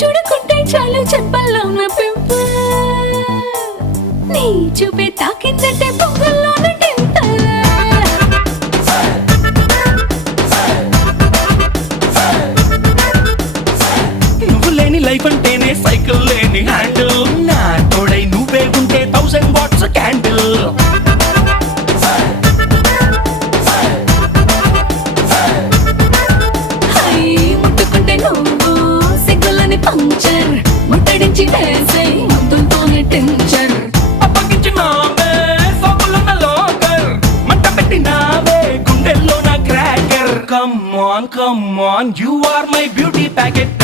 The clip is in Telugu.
చూడకుంటే చాలు చెంపల్లో ఉన్న పింపుల్ నీ చూపే తాకిందంటే పొంగల్లోన టెంపుల్ నువ్వు లేని లైఫ్ అంటేనే సైకిల్ లేని హ్యాండిల్ నా తోడై నువ్వే ఉంటే 1000 వాట్స్ క్యాండిల్ ముట్టుకుంటే నువ్వు సిగ్గులని పంక్చర్ ముట్టడించి వేసే ముద్దులతోనే టెన్షన్ అప్పగించినావే సోపులున్న లోకర్ మంట పెట్టినావే గుండెల్లో నా cracker come on you are my beauty packet